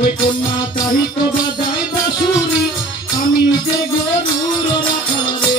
ওই কন্যা তাহি তো বাজায় বাঁশুরি আমি যে গরুর রাখালে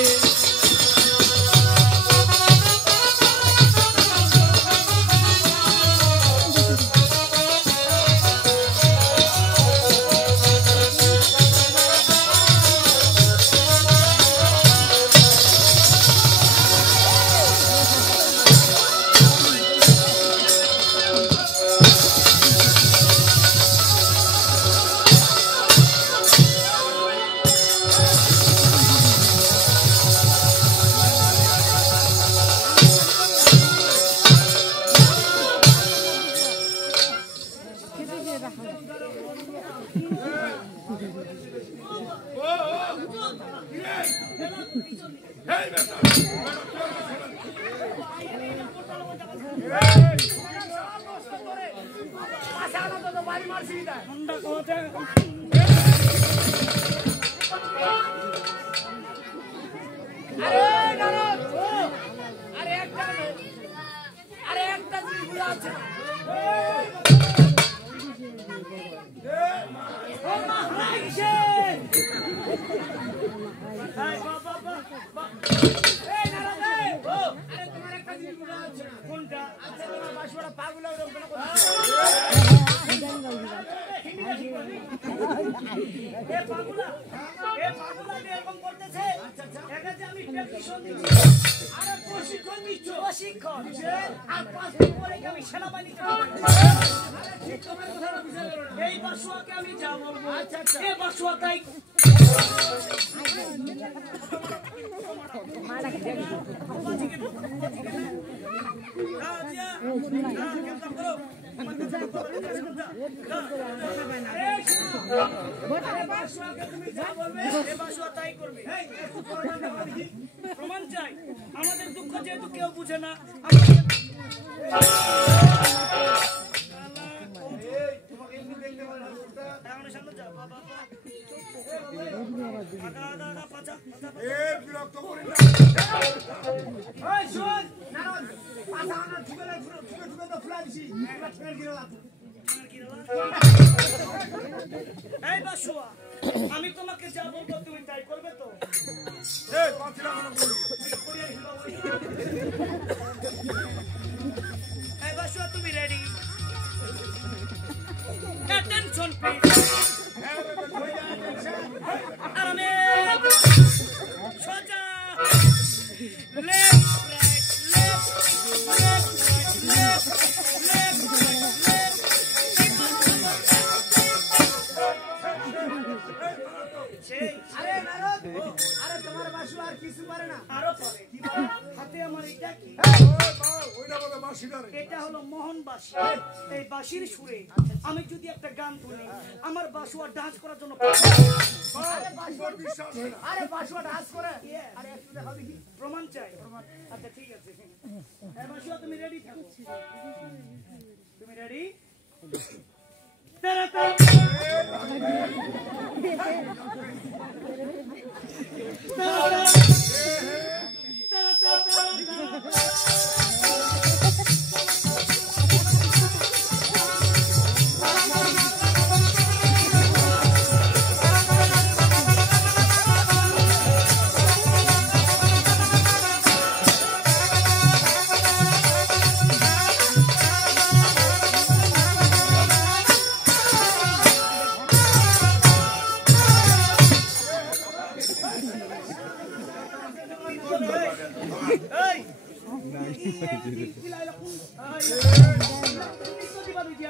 প্রমাণ চাই আমাদের দুঃখ যেহেতু কেউ বুঝে না আমি তোমাকে যা বলবো তুমি তাই করবে তো তুমি রেডি অ্যাটেনশন প্লিজ আরামে সোজা left right left left right আরে নারদ আরে তোমার বাসু আর কিছু পারে না আরো পারে কি পারে হাতে আমার এটা কি ওইটা বলে বাঁশিটারে এটা হলো মোহন বাঁশি এই বাঁশির সুরে আমি যদি একটা গান তুলি আমার বাসুয়া ডান্স করার জন্য আরে বাসুয়ার বিশ্বাস হয় না আরে বাসুয়া ডান্স করে আরে একটু দেখাও দেখি প্রমাণ চাই আচ্ছা ঠিক আছে এই বাসুয়া তুমি রেডি থাকো তুমি রেডি তেরা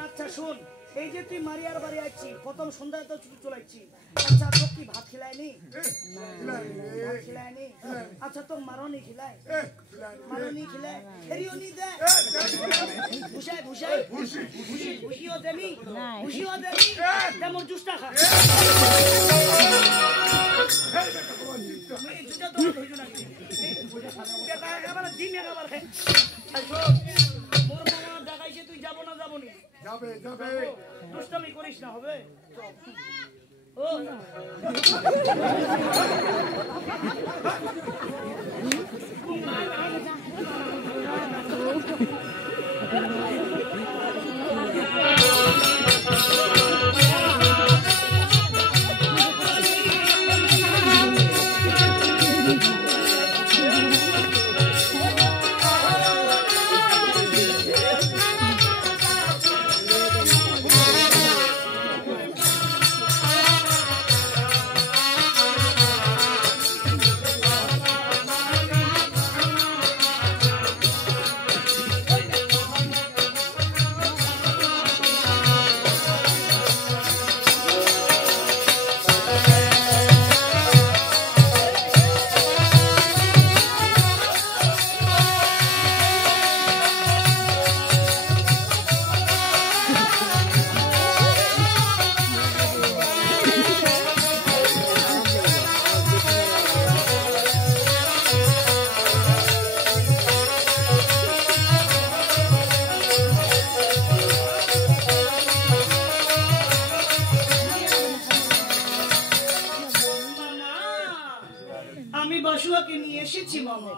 আচ্ছা শোন এই যে তুই মারিয়ার বাড়ি আছি প্রথম সন্ধ্যায় তো চলাইছি আচ্ছা তো কি ভাত খিলায়নি খিলায়নি আচ্ছা তো মারনি খিলায় মারনি খিলায় হেরিও নি দে ভুষায় ভুষায় ভুষিও দেনি ভুষিও দেনি তেমন জুসটা খা জুসটা তো হইছো না দেখা একেবারে দিন একেবারে মোর মামা দেখাইছে তুই যাবো না যাবো নি যাবে যাবে দুষ্টামি করিস না হবে ও আমি বাসুয়াকে নিয়ে এসেছি মামা।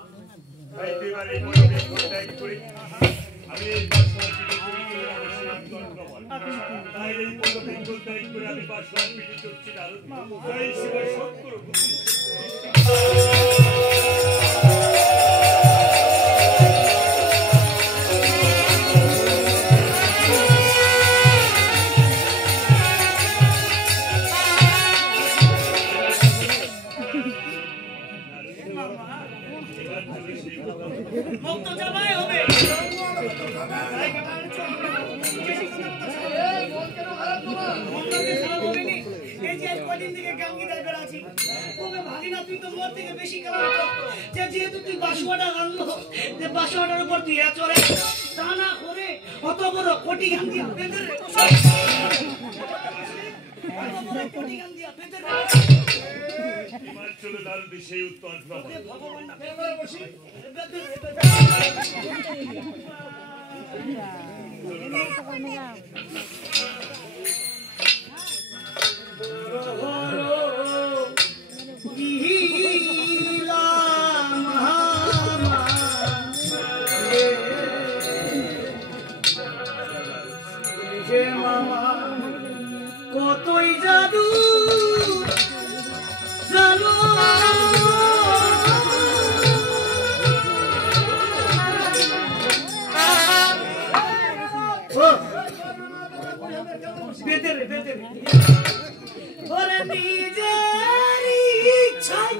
আমি এই বাসুয়ার পিঠে চুরি করে অবশ্যই তাই এই পদক্ষেপ করে আমি বাসুয়ার পিঠে চড়ছি না। তাই শিবা শঙ্কর মুক্ত জামাই হবে। এই যে কদিন থেকে গাঙ্গিদার বেড়াচ্ছি ওকে ভাবি না তুই তো মোর থেকে বেশি কালার যে যেহেতু তুই বাসুয়াটা আনলো যে বাসুয়াটার উপর তুই চড়ে তা না করে অত বড় কোটি গাঙ্গি বেঁধে রে অত বড় কোটি গাঙ্গি বেঁধে রে চলে লাল বিষয় উত্তর ভগবান বসি বেঁধে রে কতই জাদু জানো বেতেরে বেতেরে ওরে নিজের ইচ্ছায়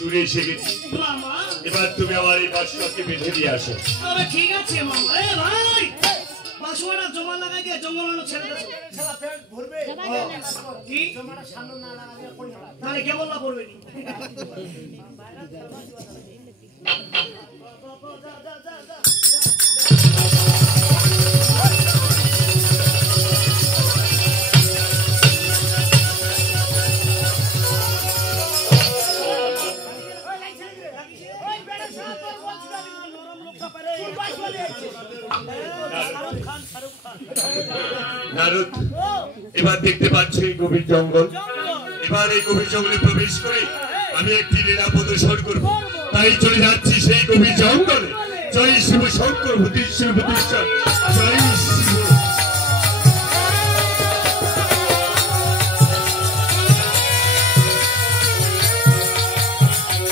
দূরে এসে গেছি এবার তুমি আমার এই বাসুয়াকে বেঁধে দিয়ে আসো। তবে ঠিক আছে মামা। এ ভাই বাসুয়াটা জমা লাগাই দিয়ে জঙ্গলানো ছেড়ে দাও। শালা পেট ভরবে কি জমাটা সামনে না লাগালে কোন হবে তাহলে কে বললা পড়বে নি শাহরুখ খান শাহরুখ খান নারদ এবার দেখতে পাচ্ছি এই গভীর জঙ্গল এবার এই গভীর জঙ্গলে প্রবেশ করে আমি একটি লীলা প্রদর্শন করব তাই চলে যাচ্ছি সেই গভীর জঙ্গলে জয় শিব শঙ্কর ভূতেশ্বর ভূতেশ্বর জয় শিব